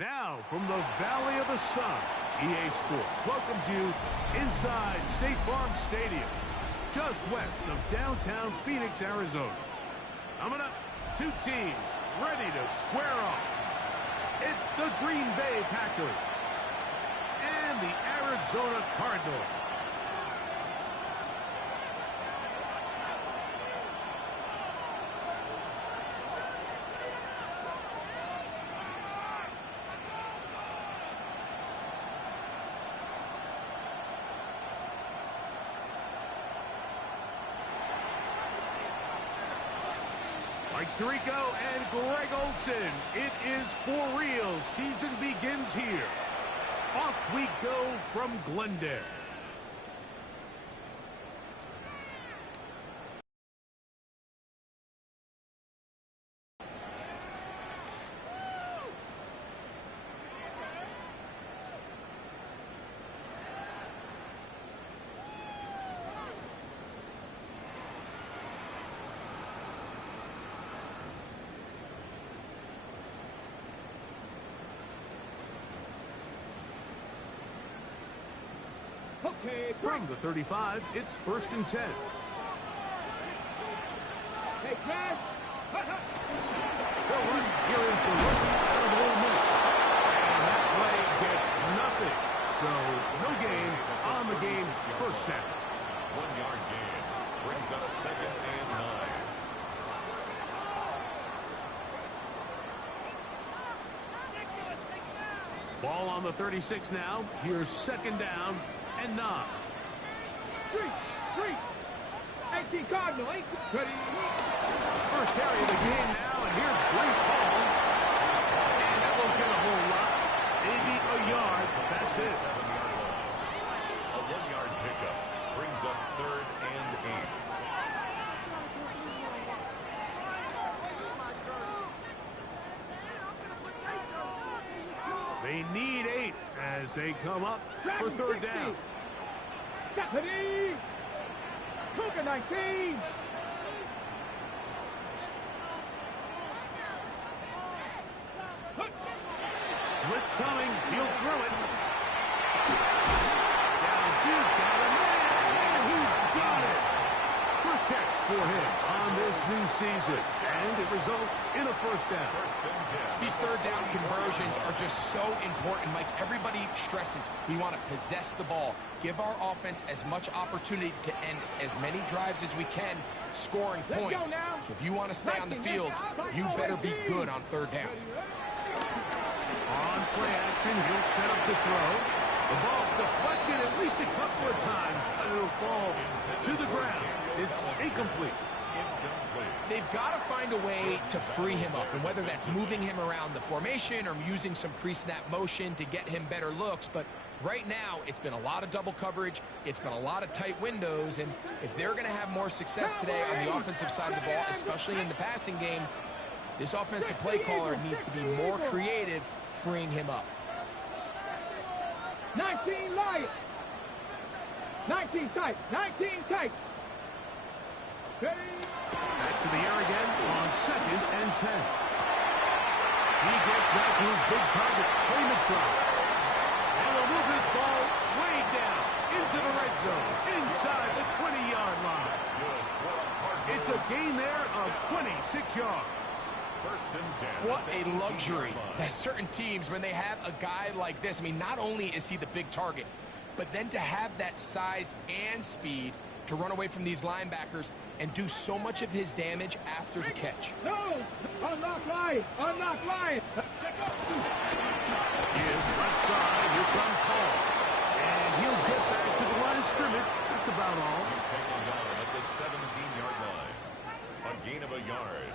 Now, from the Valley of the Sun, EA Sports welcomes you inside State Farm Stadium, just west of downtown Phoenix, Arizona. Coming up, two teams ready to square off. It's the Green Bay Packers and the Arizona Cardinals. Mike Tirico and Greg Olsen. It is for real. Season begins here. Off we go from Glendale. From the 35, it's 1st and 10. Hey, Chris! Here is the rookie out of Ole Miss. And that play gets nothing. So, no gain on the game's first snap. 1-yard gain brings up 2nd and 9. Ball on the 36 now. Here's 2nd down and 9. 3, 18 Cardinal, 8, ready. First carry of the game now, and here's Breece Hall. And that won't get a whole lot. Maybe a yard, but that's it. 7-yard line. A 1-yard pickup brings up 3rd and 8. They need 8 as they come up for 3rd down. Stephanie! Cougar 19! Blitz coming. He'll throw it. Downfield, got a man, and he's done it. First catch for him on this new season, and it results in a 1st down. 1st and 10. These 3rd down conversions are just so important, Mike. Everybody stresses we want to possess the ball, give our offense as much opportunity to end as many drives as we can, scoring points. So if you want to stay on the field, you better be good on 3rd down. On play action, he'll set up to throw. The ball deflected at least a couple of times, but it'll fall to the ground. It's incomplete. They've got to find a way to free him up, and whether that's moving him around the formation or using some pre-snap motion to get him better looks. But right now, it's been a lot of double coverage. It's been a lot of tight windows, and if they're going to have more success today on the offensive side of the ball, especially in the passing game, this offensive play caller needs to be more creative, freeing him up. 19 light! 19 tight! 19 tight! Ready? Back to the air again on 2nd and 10. He gets that to his big target, Playmaker. And will move this ball way down into the red zone, inside the 20-yard line. It's a gain there of 26 yards. 1st and 10. What a luxury that certain teams, when they have a guy like this, I mean, not only is he the big target, but then to have that size and speed to run away from these linebackers and do so much of his damage after the catch. No! Unlock line! Unlock line! Here's left side. Here comes Hall. And he'll get back to the line of scrimmage. That's about all. He's taken down at the 17-yard line. A gain of a yard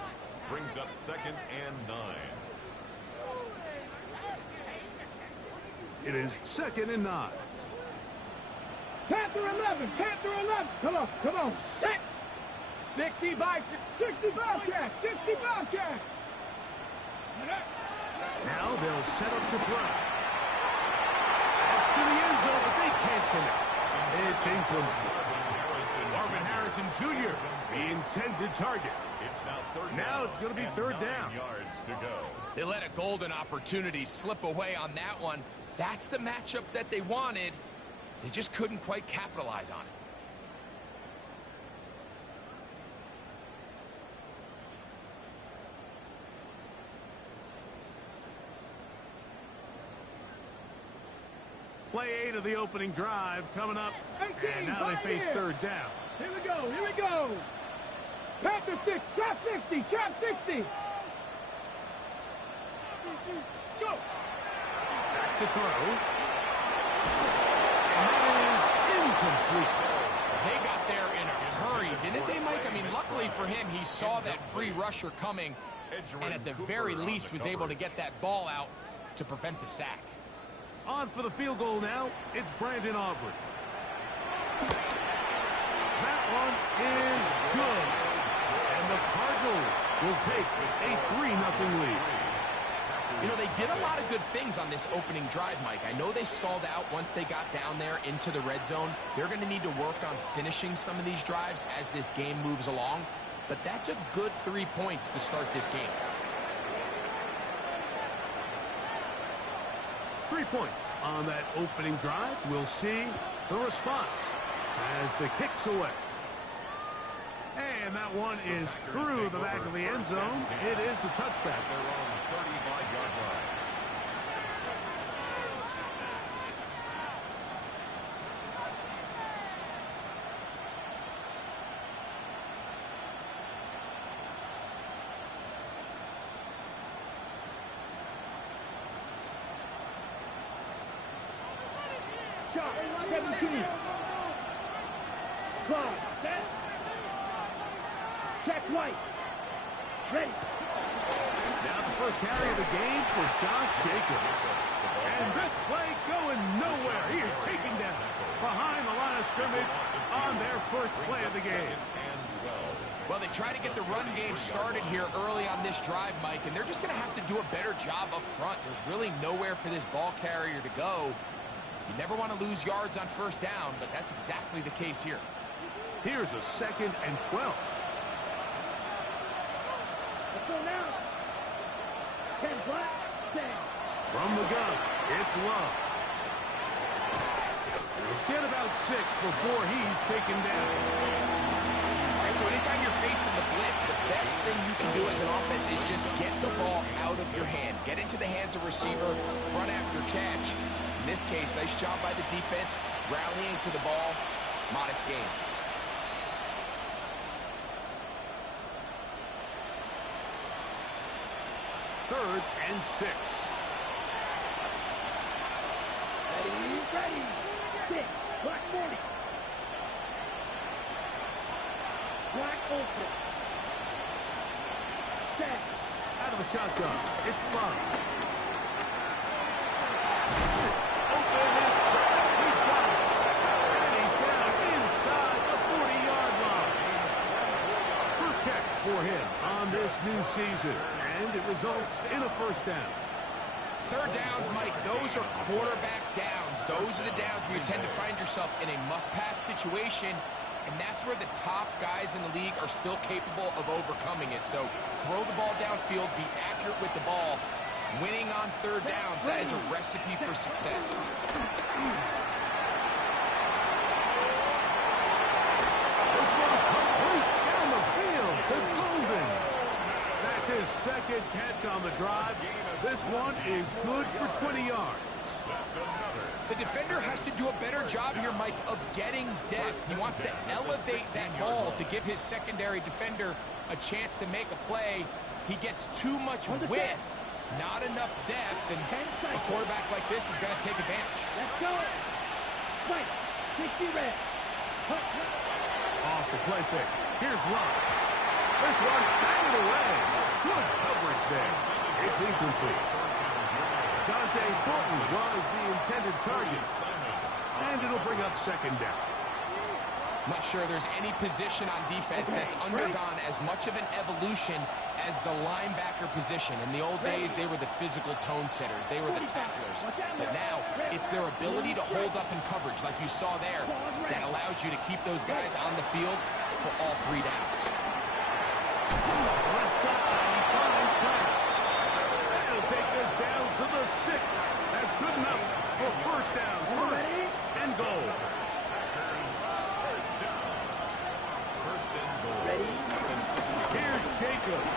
brings up 2nd and 9. It is 2nd and 9. Panther 11! Panther 11! Come on! Set! 60 Bobcat! 60 Bobcat! Now they'll set up to throw. It's to the end zone, but they can't connect. It's incomplete. Marvin Harrison Jr., the intended target. Now it's going to be third down. Yards to go. They let a golden opportunity slip away on that one. That's the matchup that they wanted. They just couldn't quite capitalize on it. Play 8 of the opening drive coming up. 18, And now they face third down. Here we go, here we go. Panther 6, trap 60, trap 60. Let's go. Back to throw. And that is incomplete. They got there in a hurry, didn't they, Mike? I mean, luckily for him, he saw that free rusher coming, and at the very least was able to get that ball out to prevent the sack. On for the field goal now. It's Brandon Aubrey. That one is good. And the Cardinals will take a 3-0 lead. You know, they did a lot of good things on this opening drive, Mike. I know they stalled out once they got down there into the red zone. They're going to need to work on finishing some of these drives as this game moves along. But that's a good 3 points to start this game. 3 points on that opening drive. We'll see the response as the kick's away. And that one is through the back of the end zone. It is a touchback. Their own 35-yard line. Shot, 17. Go, set. Check right. Ready. Now the first carry of the game for Josh Jacobs. And this play going nowhere. He is taken down behind the line of scrimmage on their first play of the game. Well, they try to get the run game started here early on this drive, Mike, and they're just going to have to do a better job up front. There's really nowhere for this ball carrier to go. You never want to lose yards on first down, but that's exactly the case here. Here's a 2nd and 12. Let's go now. 10 black, 10. From the gun, it's Love. Get about 6 before he's taken down. All right, so anytime you're facing the blitz, the best thing you can do as an offense is just get the ball out of your hand. Get into the hands of receiver, run after catch. In this case, nice job by the defense, rallying to the ball. Modest gain. Third and 6. Ready. 6. Black 40. Black open. Set. Out of the shotgun, it's Love. Open is cracked. He's got it. And he's down inside the 40-yard line. First catch for him on this new season. And it results in a first down. Third downs, Mike, those are quarterback downs. Those are the downs where you tend to find yourself in a must-pass situation, and that's where the top guys in the league are still capable of overcoming it. So throw the ball downfield, be accurate with the ball. Winning on third downs, that is a recipe for success. This one complete down the field to Golden. That's his 2nd catch on the drive. This one is good for 20 yards. The defender has to do a better job here, Mike, of getting depth. He wants to elevate that ball to give his secondary defender a chance to make a play. He gets too much width, not enough depth, and a quarterback like this is going to take advantage. Let's go. Right. 60 red. Off the play fake. Here's Love. This one batted away. Good coverage there. It's incomplete. Dante Thornton was the intended target. And it'll bring up 2nd down. I'm not sure there's any position on defense that's undergone as much of an evolution as the linebacker position. In the old days, they were the physical tone setters. They were the tacklers. But now, it's their ability to hold up in coverage, like you saw there, that allows you to keep those guys on the field for all 3 downs. Left side, he finds Kraft. They'll take this down to the 6. That's good enough for first down. First and goal. First and goal. Here's Jacobs.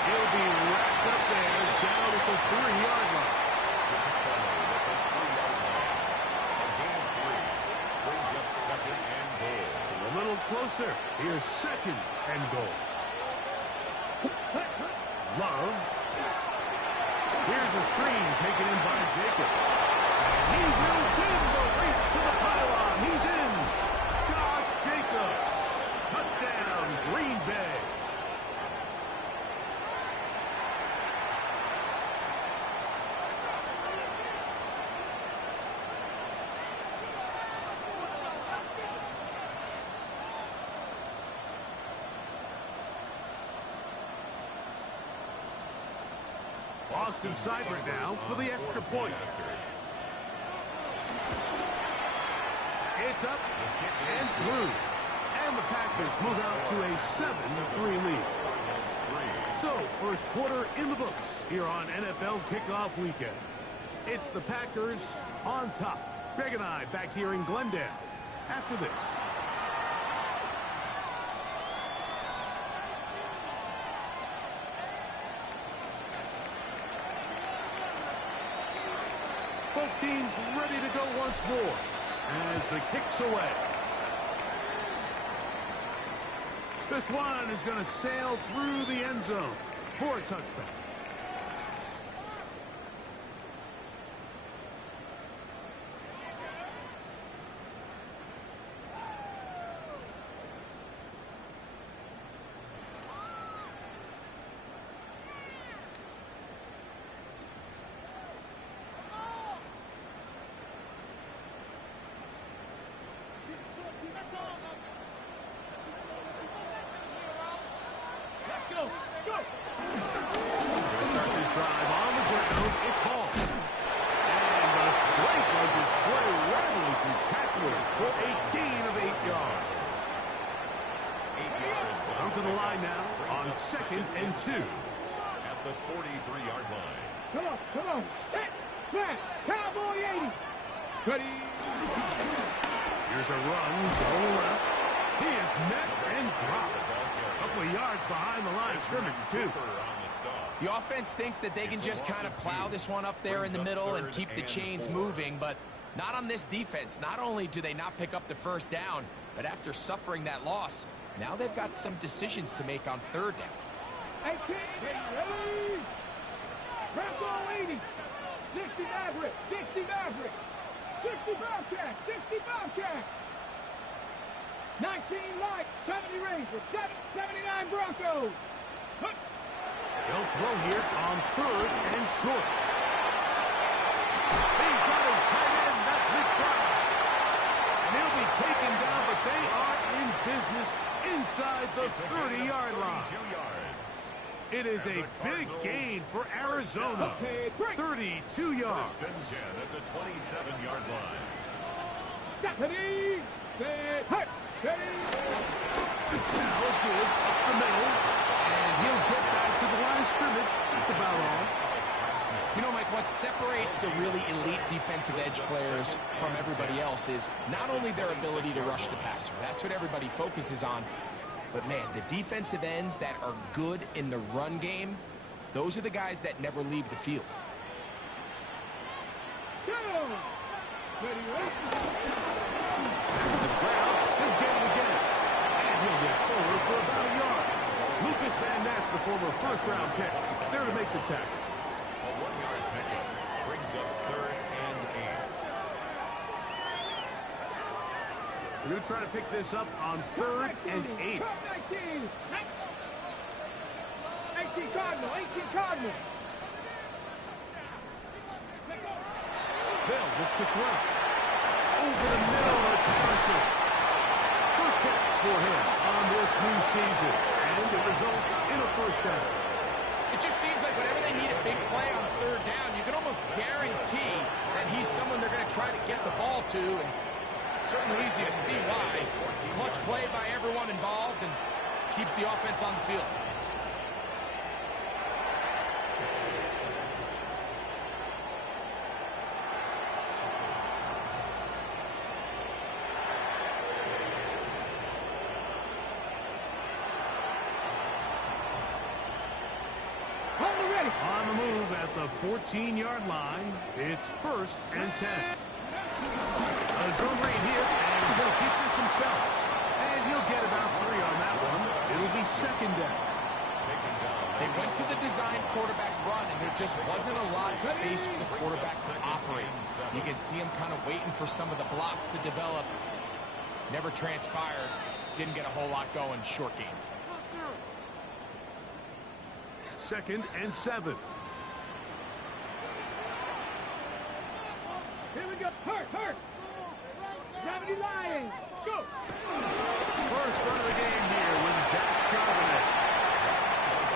He'll be wrapped up there down at the 3-yard line. Brings up second and goal. A little closer. Here's second and goal. Love. Here's a screen taken in by Jacobs. He will win the race to the pylon. He's in. Josh Jacobs. Touchdown, Green Bay. Austin Seibert now for the extra point. It's up and through. And the Packers move out to a 7-3 lead. So, first quarter in the books here on NFL Kickoff Weekend. It's the Packers on top. Greg and I back here in Glendale after this. Both teams ready to go once more as the kick's away. This one is going to sail through the end zone for a touchdown. To the line now on second and 2. At the 43-yard line. Come on. Set. Smash. Cowboy 80. Steady. Here's a run. Go left. He is met and dropped. A couple of yards behind the line of scrimmage, too. The offense thinks that they can just kind of plow this one up there in the middle and keep the chains moving, but not on this defense. Not only do they not pick up the first down, but after suffering that loss, now they've got some decisions to make on third down. 18, ready? Rambo 80, 60 Maverick, 60 Maverick, 60 Bobcat, 60 Bobcat, 19 Light, 70 Ranger, 79 Broncos. They'll throw here on third and short. He's got his tight end, that's McBride. And he'll be taken down, but they are in business inside the 30-yard line. It is a big gain for Arizona. 32 yards. First and 10 at the 27-yard line. Stephanie, set, steady. Now a give up the middle, and he'll get back to the line of scrimmage. That's about all. You know, Mike, what separates the really elite defensive edge players from everybody else is not only their ability to rush the passer. That's what everybody focuses on. But, man, the defensive ends that are good in the run game, those are the guys that never leave the field. Go! Ready, Back to the ground. He'll get it again. And he'll get forward for about a yard. Lucas Van Ness, the former first-round pick, there to make the tackle. A 1-yard pickup brings up third and 8. We're going to try to pick this up on third and 8. 18 Cardinal, 18 Cardinal. They'll look to throw. Over the middle, it's Carson. First catch for him on this new season. And it results in a first down. It just seems like whenever they need a big play on third down, you can almost guarantee that he's someone they're going to try to get the ball to. And certainly easy to see why. Clutch play by everyone involved, and keeps the offense on the field. On the move at the 14-yard line, it's 1st and 10. A zone read here, and he's going to keep this himself. And he'll get about 3 on that one. It'll be 2nd down. They went to the design quarterback run, and there just wasn't a lot of space for the quarterback to operate. You can see him kind of waiting for some of the blocks to develop. Never transpired. Didn't get a whole lot going. Short game. 2nd and 7. Here we go. Hurt. Gravity Lions. Go. First run of the game here with Zach Charbonnet.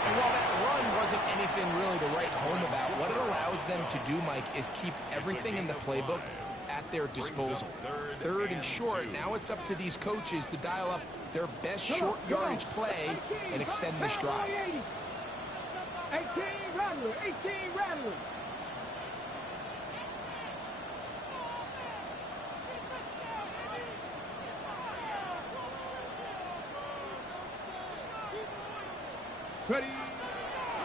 And while that run wasn't anything really to write home about, what it allows them to do, Mike, is keep everything in the playbook at their disposal. 3rd and short. Now it's up to these coaches to dial up their best short yardage play and extend this drive. 18 Rattler. Ready.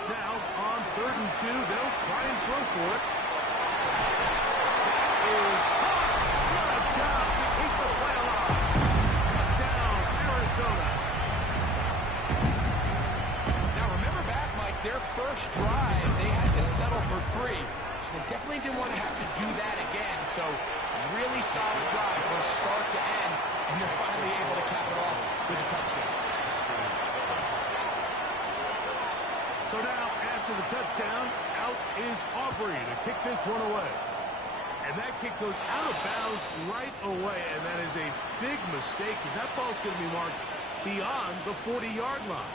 Now on 3rd and 2, they'll try and throw for it. That is what a job to keep the play alive. Touchdown, Arizona. Now remember back, Mike, their first drive, they had to settle for 3. So they definitely didn't want to have to do that again. So really solid drive from start to end, and they're finally able to cap it off with a touchdown. So now, after the touchdown, out is Aubrey to kick this one away. And that kick goes out of bounds right away, and that is a big mistake because that ball's going to be marked beyond the 40-yard line.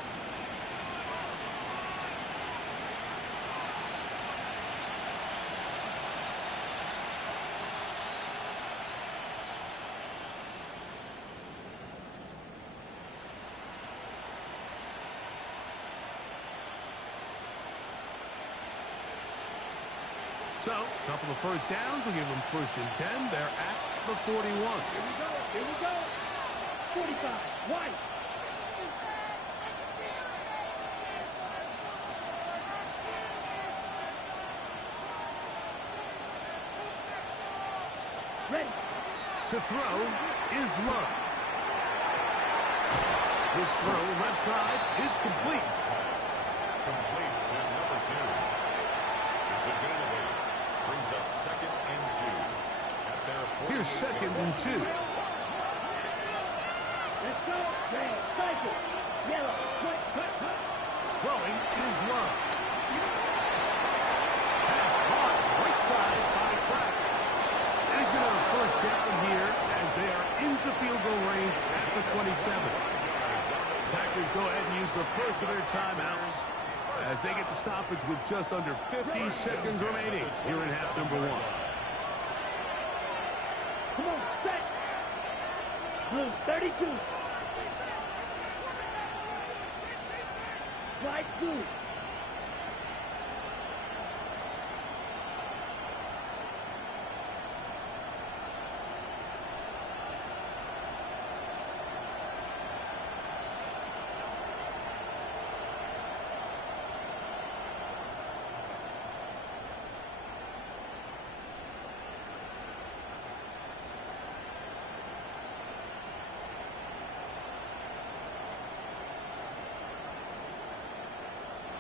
So, a couple of first downs will give them 1st and 10. They're at the 41. Here we go. 45. White. Ready. To throw is Love. His throw left side is complete. Complete to number 2. It's a gain. Brings up 2nd and 2. At their Here's 2nd and 2. Let's go. Red. Cycle. Yellow. Cut. Throwing is Love. Pass caught right side by Pratt. And he's going to have 1st down here as they are into field goal range at the 27. Packers go ahead and use the first of their timeouts as they get the stoppage with just under 50 seconds remaining here in half number 1. Come on, set. Blue, 32. White, blue.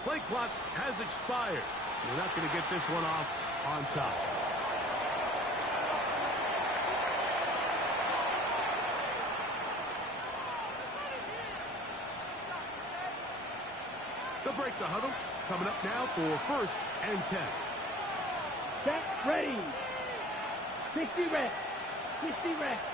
Play clock has expired. You're not going to get this one off on top. They'll break the huddle. Coming up now for 1st and 10. Set, ready. 60 reps. 60 reps.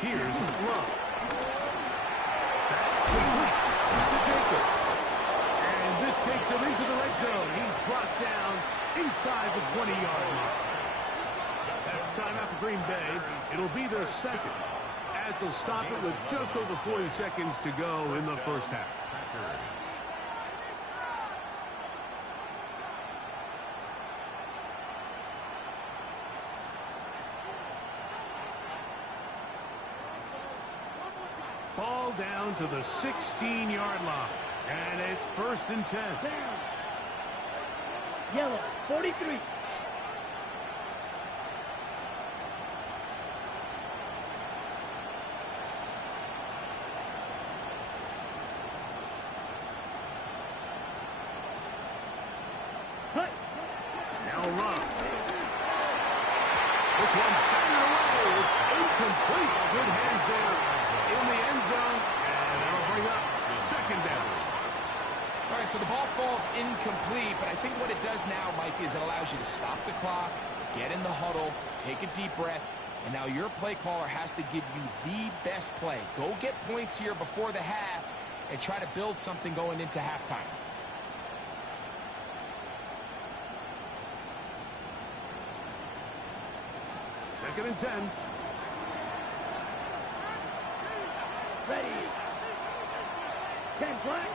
Here's Love. That complete to Jacobs. Gets him into the red zone. He's brought down inside the 20-yard line. That's timeout for Green Bay. It'll be their second, as they'll stop it with just over 40 seconds to go in the first half. Ball down to the 16-yard line. And it's 1st and 10. Down. Yellow, 43. Hut. Now run. This one batted away. It's incomplete. Good hands there in the end zone. And that'll bring up 2nd down. All right, so the ball falls incomplete, but I think what it does now, Mike, is it allows you to stop the clock, get in the huddle, take a deep breath, and now your play caller has to give you the best play. Go get points here before the half and try to build something going into halftime. Second and 10. Ready. 10 flag.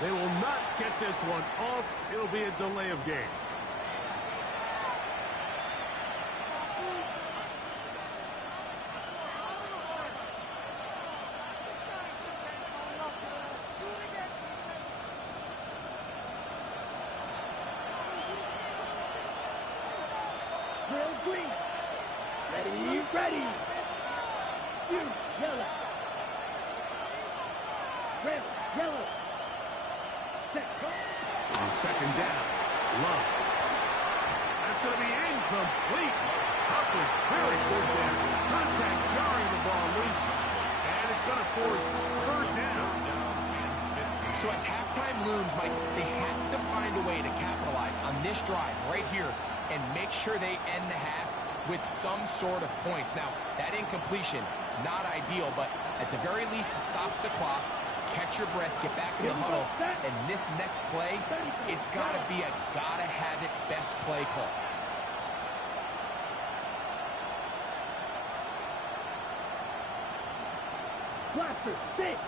They will not get this one off. It'll be a delay of game. Drill green. Ready, ready. You, yellow. Drill, yellow. On 2nd down, Love. That's going to be incomplete. Huff is very good there. Contact jarring the ball loose. And it's going to force 3rd down. So as halftime looms, Mike, they have to find a way to capitalize on this drive right here and make sure they end the half with some sort of points. Now, that incompletion, not ideal, but at the very least, it stops the clock. Catch your breath, get back in the huddle, and this next play, it's got to be a gotta-have-it best play call. Blaster, 6.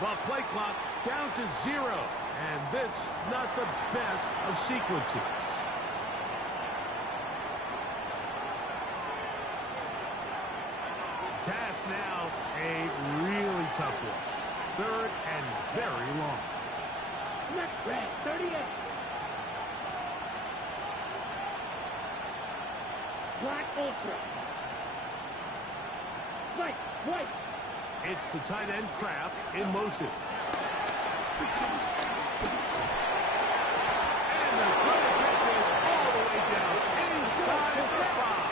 Well, play clock down to 0. And this, not the best of sequences. Task now, a really tough one. 3rd and very long. Left, red, 38. Black ultra. White, white. It's the tight end Kraft in motion. And they're going to get this all the way down inside the 5.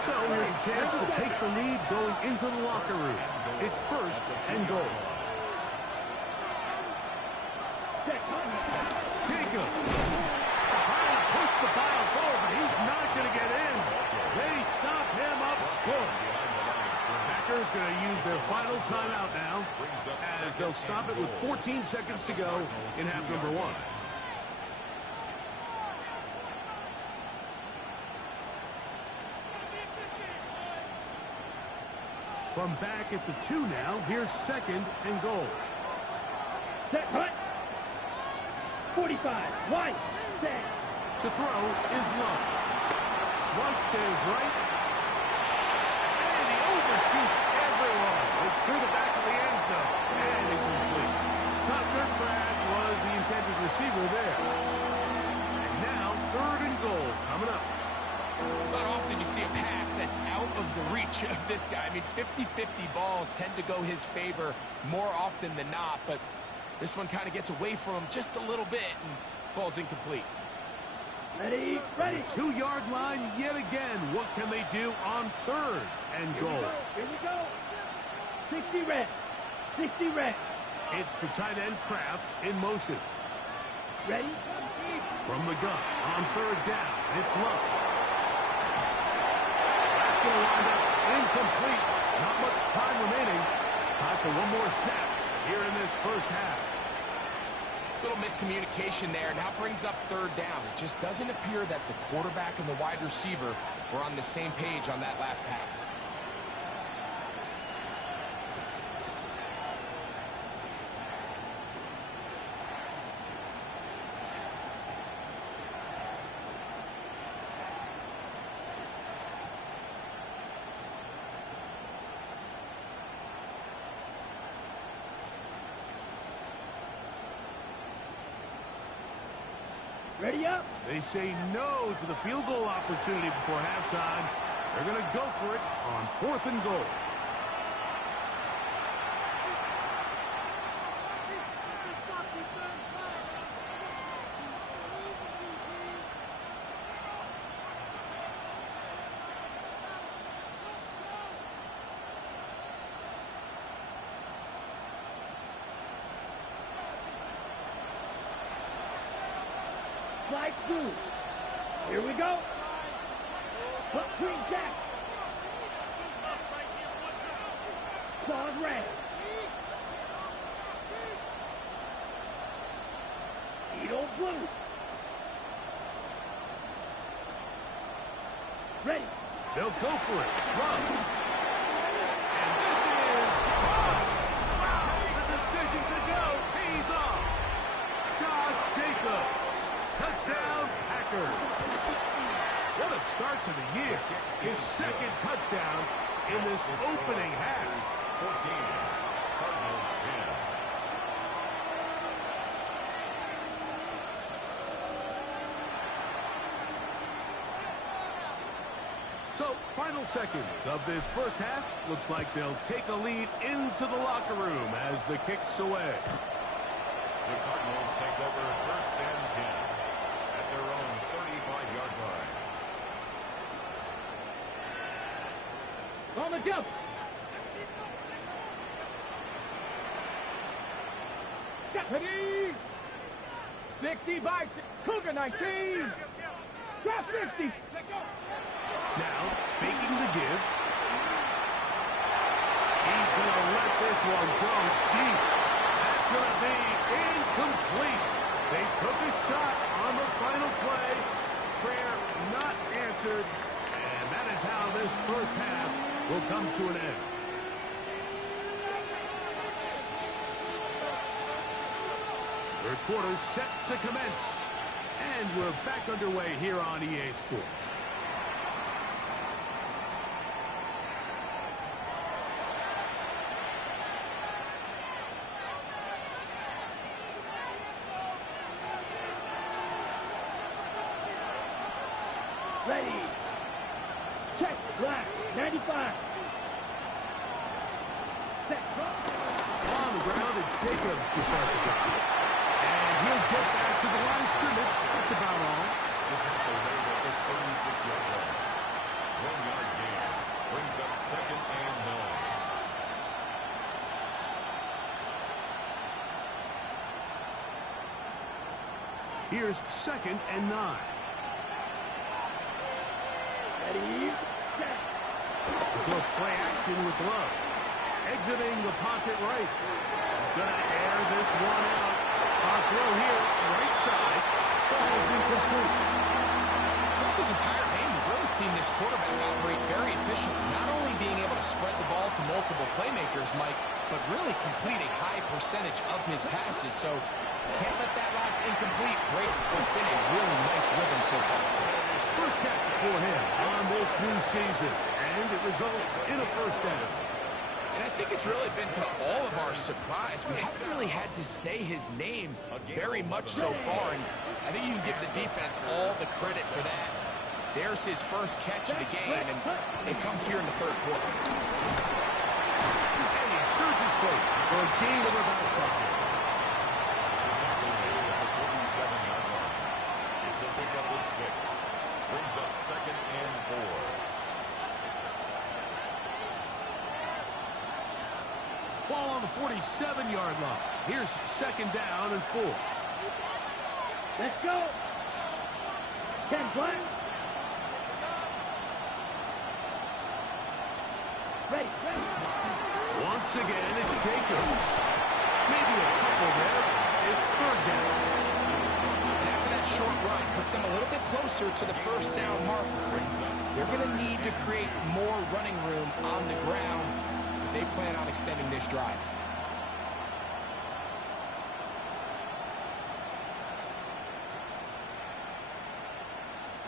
So here's a chance to take the lead going into the locker room. It's 1st and goal. Jacob trying to push the pile forward, but he's not going to get in. They stop him up short. Packers going to use their final timeout now, as they'll stop it with 14 seconds to go in half number 1. From back at the 2 now, here's 2nd and goal. Set, hut. 45, wide, set. To throw is Love. Flush to his right. And he overshoots everyone. It's through the back of the end zone. And incomplete. Tucker Kraft was the intended receiver there. And now 3rd and goal coming up. It's not often you see a pass that's out of the reach of this guy. I mean, 50-50 balls tend to go his favor more often than not, but this one kind of gets away from him just a little bit and falls incomplete. Ready, ready. 2-yard line yet again. What can they do on 3rd and goal? Here we go. 60 red. 60 red. It's the tight end Kraft in motion. Ready? From the gun on third down, it's Love. That's going to wind up incomplete. Not much time remaining. Time for one more snap here in this first half. Little miscommunication there. Now brings up third down. It just doesn't appear that the quarterback and the wide receiver were on the same page on that last pass. Ready up. They say no to the field goal opportunity before halftime. They're going to go for it on 4th and goal. Slide through. Here we go. Put Green Jack. Claude Ray. Edo Blue. Ready. They'll go for it. Run. And this is the decision to go. Pays off. Josh Jacobs. Touchdown, Packers. What a start to the year. His second touchdown in this opening half. 14. Cardinals 10. So, final seconds of this first half. Looks like they'll take a lead into the locker room as the kick's away. The Cardinals take over 1st and 10 at their own 35-yard line. On the jump. Deputy. 60 by Cougar 19. Drop 60. Now, faking the give. He's going to let this one go deep. That's going to be incomplete. They took a shot on the final play. Prayer not answered. And that is how this first half will come to an end. Third quarter set to commence. And we're back underway here on EA Sports. Ready. Check. Black. 95. Set. On the ground, it's Jacobs to start the drive. And he'll get back to the line of scrimmage. That's about all. The tackle made at the 36-yard line. 1-yard gain brings up 2nd and 9. Here's 2nd and 9. Ready. Set. Go play action with Love. Exiting the pocket right. He's going to air this one out. Our throw here, right side. Falls incomplete. Throughout this entire game, we've really seen this quarterback operate very efficiently. Not only being able to spread the ball to multiple playmakers, Mike, but really complete a high percentage of his passes. So can't let that last incomplete break what's been a really nice rhythm so far. First catch for him on this new season. And it results in a first down. And I think it's really been to all of our surprise. We haven't really had to say his name very much so far, and I think you can give the defense all the credit for that. There's his first catch of the game, and it comes here in the third quarter. And he surges forward for a gain of about 5. The tackle made at the 47-yard line. It's a pickup of 6. Brings up 2nd and 4. Ball on on the 47-yard line. Here's second down and 4. Let's go. 10 black. Ready. Once again, it's Jacobs. Maybe a couple there. It's third down. And after that short run, puts them a little bit closer to the first down marker. They're going to need to create more running room on the ground if they plan on extending this drive.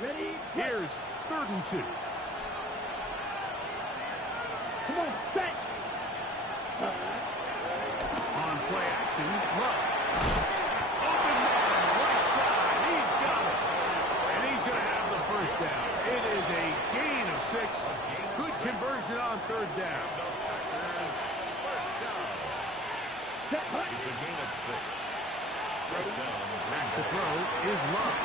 Ready. Here's third and 2. Come on, set. On play action, Love. Open man, right side. He's got it. And he's going to have the first down. It is a gain of 6. Good conversion on third down. It's a gain of 6. First down. Back to throw is Love.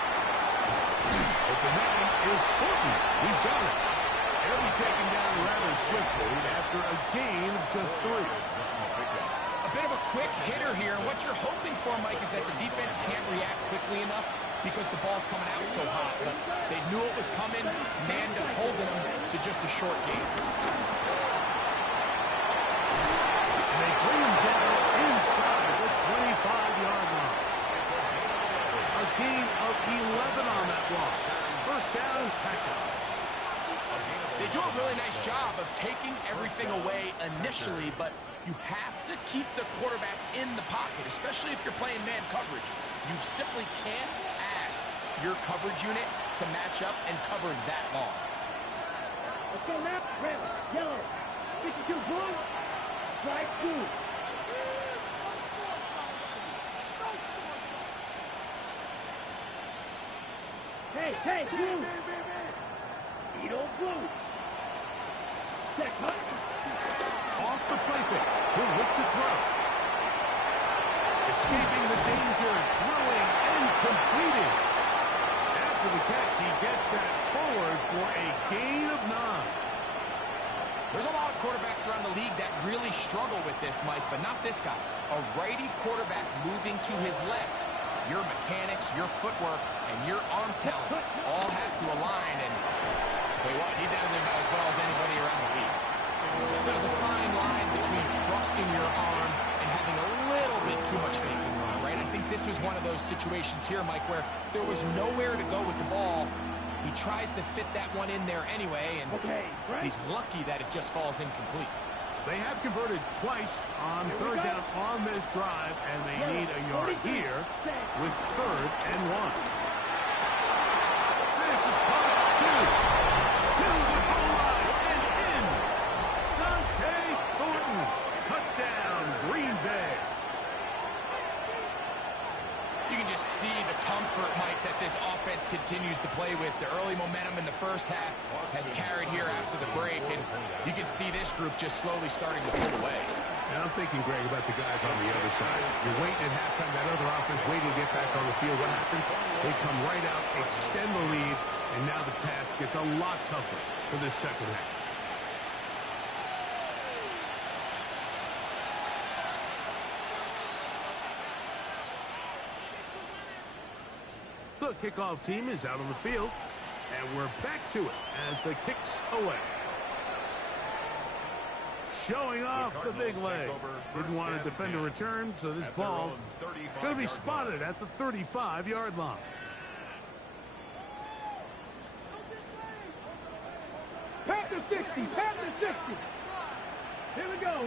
Open man is Horton. He's got it. He'll be taken down rather swiftly after a gain of just 3. A bit of a quick hitter here. What you're hoping for, Mike, is that the defense can't react quickly enough because the ball's coming out so hot. But they knew it was coming, manned up holding them to just a short gain. And they bring him down inside the 25-yard line. A gain of 11 on that block. First down, Packers. They do a really nice job of taking everything away initially, but you have to keep the quarterback in the pocket, especially if you're playing man coverage. You simply can't ask your coverage unit to match up and cover that long. Let's go now. Red, yellow, 52 blue, strike 2. Hey, blue. Edo blue. Check, huh? Off the play fake. He'll look to throw. Escaping the danger, throwing and completing. After the catch, he gets that forward for a gain of 9. There's a lot of quarterbacks around the league that really struggle with this, Mike, but not this guy. A righty quarterback moving to his left. Your mechanics, your footwork, and your arm talent all have to align. And tell you what, he does it about as well as anybody around the league. There's a fine line between trusting your arm and having a little bit too much faith in your arm, right? I think this was one of those situations here, Mike, where there was nowhere to go with the ball. He tries to fit that one in there anyway, and he's lucky that it just falls incomplete. They have converted twice on third down on this drive, and they need a yard here with third and 1. This is caught at 2. To the goal line and in. Dante Thornton. Touchdown, Green Bay. You can just see the comfort, Mike, that this offense continues to play with. The early momentum in the first half has carried here after the break, and you can see this group just slowly starting to pull away. And I'm thinking, Greg, about the guys on the other side. You're waiting at halftime, that other offense waiting to get back on the field. What happens? They come right out, extend the lead, and now the task gets a lot tougher for this second half. The kickoff team is out on the field, and we're back to it as the kick's away. Showing off the big leg. Didn't want to defend a return, so this ball going to be spotted at the 35-yard line. Panther 60, Panther 60. Here we go.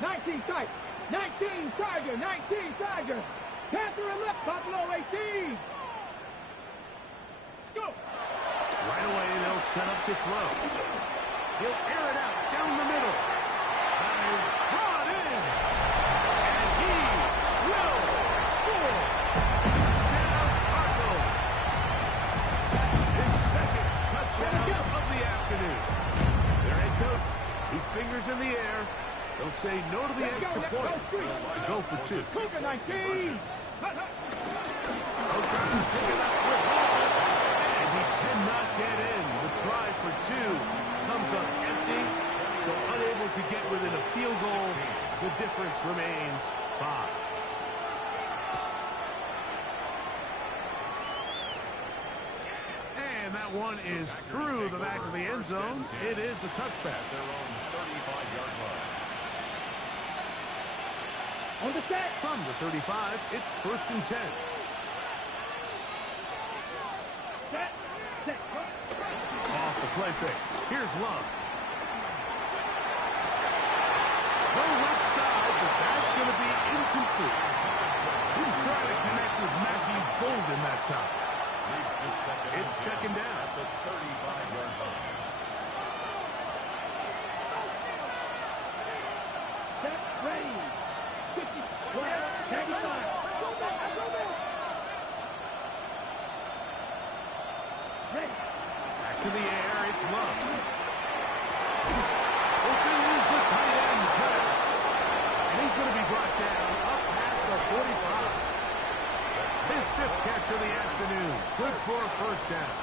19 tight. 19 Tiger, 19 Tiger. Panther and left, Buffalo 18. Let's go. Right away, they'll set up to throw. He'll air it out down the middle. That is brought in. And he will score. Touchdown, Cardinals. His second touchdown of the afternoon. Their head coach, 2 fingers in the air. They'll say no to the extra point. Go for 2. Cougar 19. O'Connor picking up with ball. And he cannot get in. The try for 2 comes up empty, so unable to get within a field goal. The difference remains 5. And that one is through the back of the end zone. It is a touchback. Their own 35-yard line. On the set. From the 35, it's 1st and 10. Set. Set. Off the play fake. Here's Love. Go left side, but that's going to be incomplete. He's trying to connect with Matthew Golden that time. Leads to It's second down. at the 35-yard line. Set. Ready. 50. 95. Ready. Back to the air, it's Love. Open is the tight end, Cutter. And he's going to be brought down up past the 45. His 5th catch of the afternoon. Good for a first down.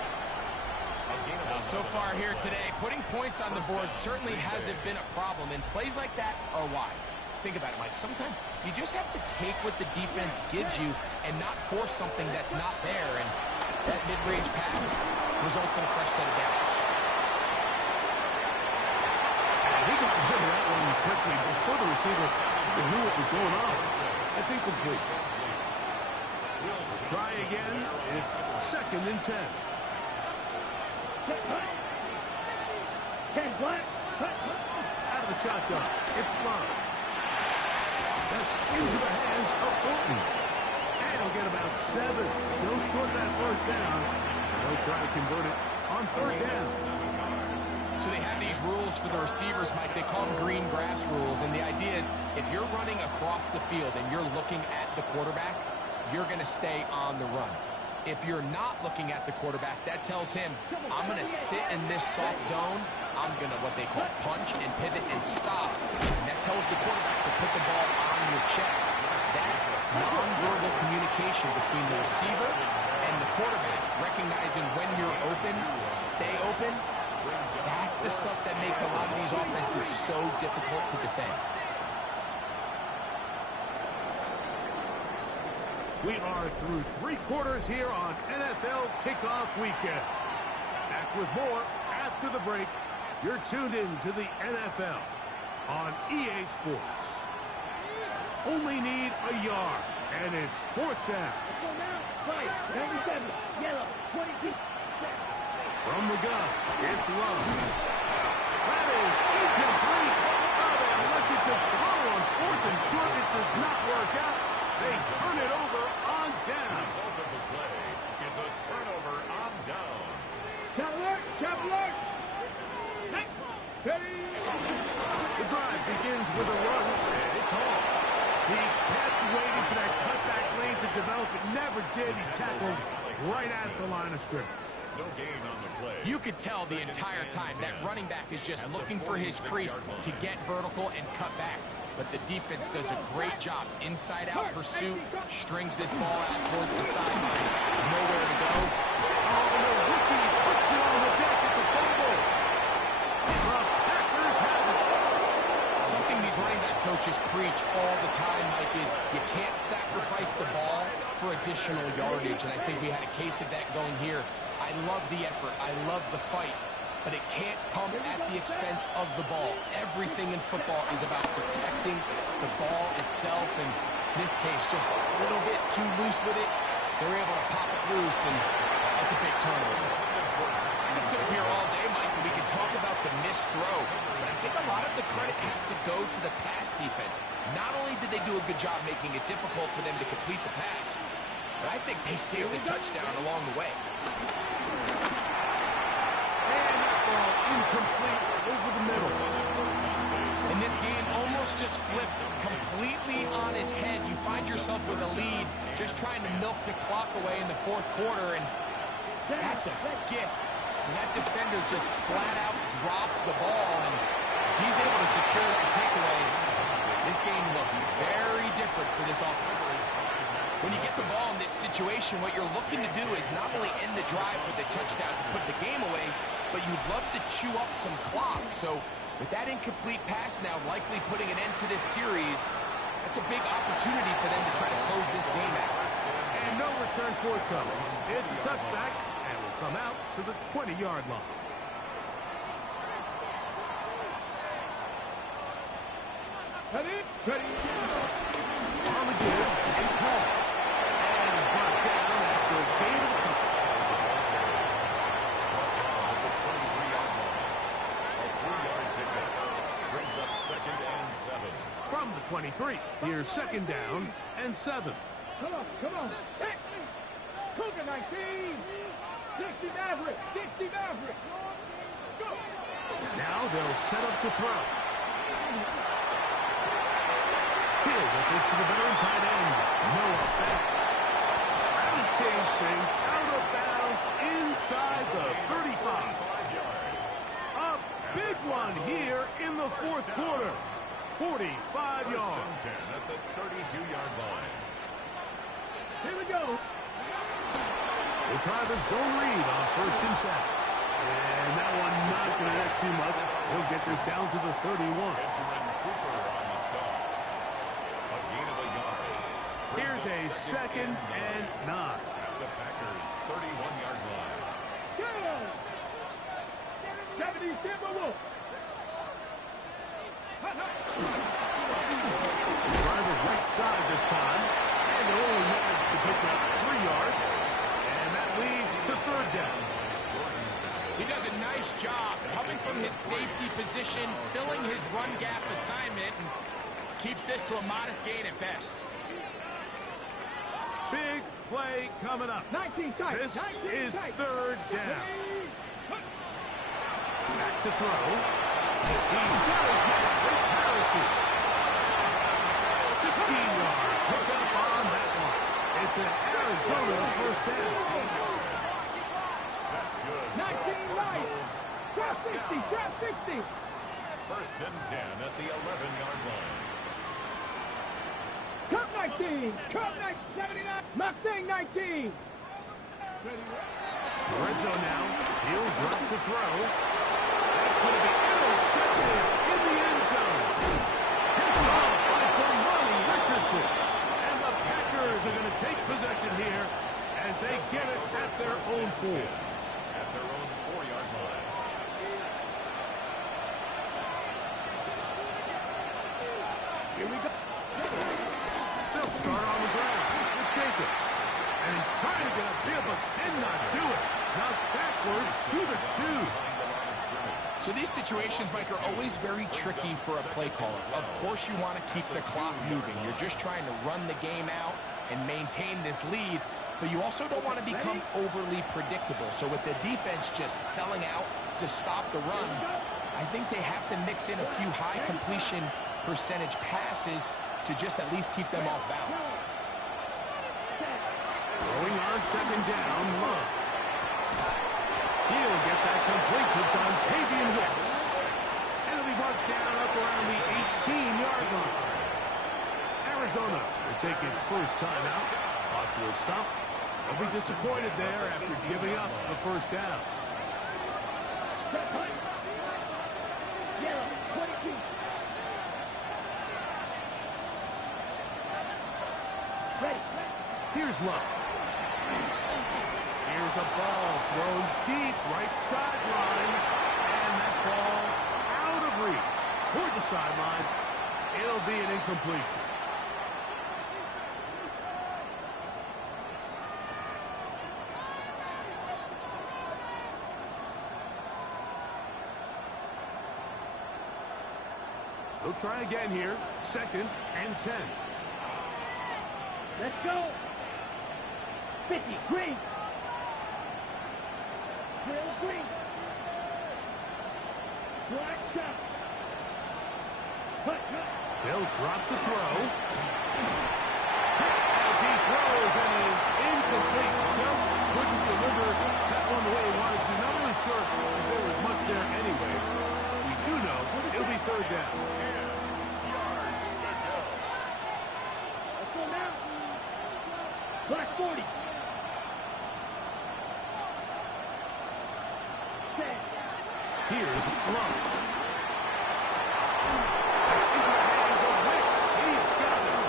Now, so far here today, putting points on the board certainly hasn't been a problem, and plays like that are why. Think about it, Mike. Sometimes you just have to take what the defense gives you and not force something that's not there, and that mid-range pass results in a fresh set of downs. And he got rid of that one quickly before the receiver knew what was going on. That's incomplete. Try again. It's 2nd and 10. 10 black. Out of the shotgun. It's Love. That's into the hands of Thornton. And he'll get about 7. Still short of that first down. And they'll try to convert it on 3rd down. So they have these rules for the receivers, Mike. They call them green grass rules. And the idea is if you're running across the field and you're looking at the quarterback, you're going to stay on the run. If you're not looking at the quarterback, that tells him, I'm going to sit in this soft zone. I'm going to, what they call, punch and pivot and stop. And that tells the quarterback to put the ball on your chest. That nonverbal communication between the receiver and the quarterback, recognizing when you're open, stay open, that's the stuff that makes a lot of these offenses so difficult to defend. We are through 3 quarters here on NFL Kickoff Weekend. Back with more after the break. You're tuned in to the NFL on EA Sports. Only need a yard, and it's 4th down. Let's go now. Play. 97. Yellow. 22. From the gun, it's Love. That is incomplete. Oh, they elected to throw on 4th and short. It does not work out. They turn it over on down. The result of the play is a turnover on down. Chop alert. Chop alert. Ready. The drive begins with a run, and it's home. He kept waiting for that cutback lane to develop. It never did. He's tackled right at the line of scrimmage. No gain on the play. You could tell the entire time that running back is just looking for his crease to get vertical and cut back. But the defense does a great job. Inside-out pursuit, strings this ball out towards the sideline. Nowhere to go. Oh, and the rookie puts it on the deck. It's a fumble. The Packers have it. Something these running back coaches preach all the time, Mike, is you can't sacrifice the ball for additional yardage. And I think we had a case of that going here. I love the effort. I love the fight. But it can't come at the expense of the ball. Everything in football is about protecting the ball itself. And in this case, just a little bit too loose with it. They're able to pop it loose, and that's a big turnover. I could sit up here all day, Mike, and we can talk about the missed throw. But I think a lot of the credit has to go to the pass defense. Not only did they do a good job making it difficult for them to complete the pass, but I think they saved the touchdown along the way. Incomplete over the middle. And this game almost just flipped completely on his head. You find yourself with a lead, just trying to milk the clock away in the 4th quarter, and that's a gift. And that defender just flat out drops the ball, and if he's able to secure that takeaway, this game looks very different for this offense. When you get the ball in this situation, what you're looking to do is not only end the drive with a touchdown to put the game away, but you'd love to chew up some clock. So With that incomplete pass now likely putting an end to this series, that's a big opportunity for them to try to close this game out. And no return forthcoming. It's a touchback and will come out to the 20-yard line. Ready? Ready. On the give, it's Hall. And he's brought down after a gain of a couple. The 23-yard line. A 3-yard pickup. Brings up 2nd and 7. From the 23, here's 2nd down and 7. Come on, come on. Hey! Cougar 19. 60 Maverick. 60 Maverick. Go. Now they'll set up to throw. He'll get this to the veteran tight end, Noah Fant. How to change things out of bounds inside the 35. A big one here in the 4th quarter. 45 yards. 10 at the 32-yard line. Here we go. We'll try the zone read on 1st and 10. And that one not going to let too much. He'll get this down to the 31. Benjamin Cooper on the stop. A gain of a yard. Here's a 2nd and 9. At the Packers' 31-yard line. Go. 70 Timberwolves. Try the right side this time. And they only managed to pick up 3 yards. And that leads to 3rd down. He does a nice job coming from his safety position, filling his run gap assignment, and keeps this to a modest gain at best. Big play coming up. 19 tight. This 19 is tight. 3rd down. Ready? Back to throw. He does have Rich Harrison. 16-yard pickup on that one. It's an Arizona 1st down. That's good. 19 right. Trap 60. Trap 60. 1st and 10 at the 11-yard line. Cup 19. Cup 79. Mustang 19. Red zone now. He'll drop to throw. That's going to be intercepted in the end zone. Picked off by Damani Richardson. And the Packers are going to take possession here as they get it at their own 4. At their own 4-yard line. Here we go. They'll start on the ground with Jacobs. And he's trying to get upfield, but cannot do it. Now backwards to the 2. So these situations, Mike, are always very tricky for a play caller. Of course you want to keep the clock moving. You're just trying to run the game out and maintain this lead, but you also don't want to become overly predictable. So with the defense just selling out to stop the run, I think they have to mix in a few high completion percentage passes to just at least keep them off balance. Throwing on 2nd down, Love. He'll get that complete to Dontavian Wicks. And it'll be marked down up around the 18-yard line. Arizona will take its first time out. Clock will stop. They'll be disappointed there after giving up the 1st down. Here's Love. Here's a ball thrown deep right sideline. And that ball out of reach toward the sideline. It'll be an incompletion. They'll try again here. 2nd and 10. Let's go. 50. Green. Will Green. Black shot. They'll drop to throw. As he throws and is incomplete. Just couldn't deliver that one the way he wanted to. Not really sure if there was much there anyways. We do know it'll be 3rd down. 10 yards to go. Let's go now. Black 40. Here's Love. Into the hands of Wicks. He's got it.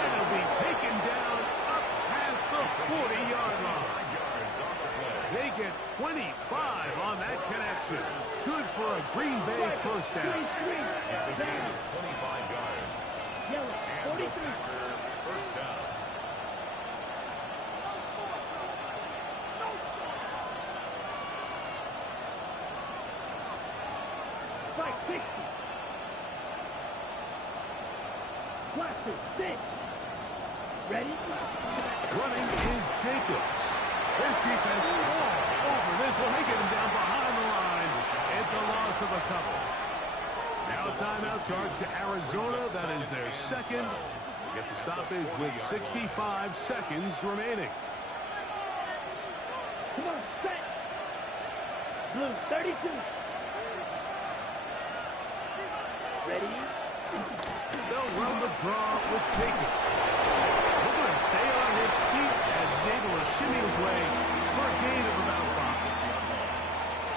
And he'll be taken down up past the 40-yard line. They get 25 on that connection. Good for a Green Bay first down. It's a gain of 25 yards. Yellow, And 43. the Packer first down. Strike 60. Cluster 6. Ready? Running is Jacobs. This defense all over this one. They get him down behind the line. It's a loss of a couple. Now a timeout charge to Arizona. That is their second. They get the stoppage with 65 seconds remaining. Come on, set. Blue, 32. Ready? They'll run the draw with Jacobs. Look at him stay on his feet as he's able to shimmy his way for a gain of about 5.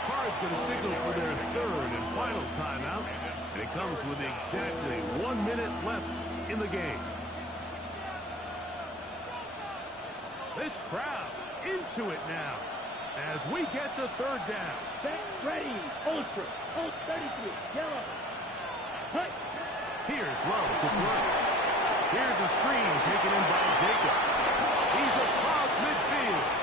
Cards going to signal for their third and final timeout, and it comes with exactly 1 minute left in the game. This crowd into it now as we get to third down. Set, ready. Ultra. 33. Yellow. Hut. Here's Love to throw. Here's a screen taken in by Jacobs. He's across midfield.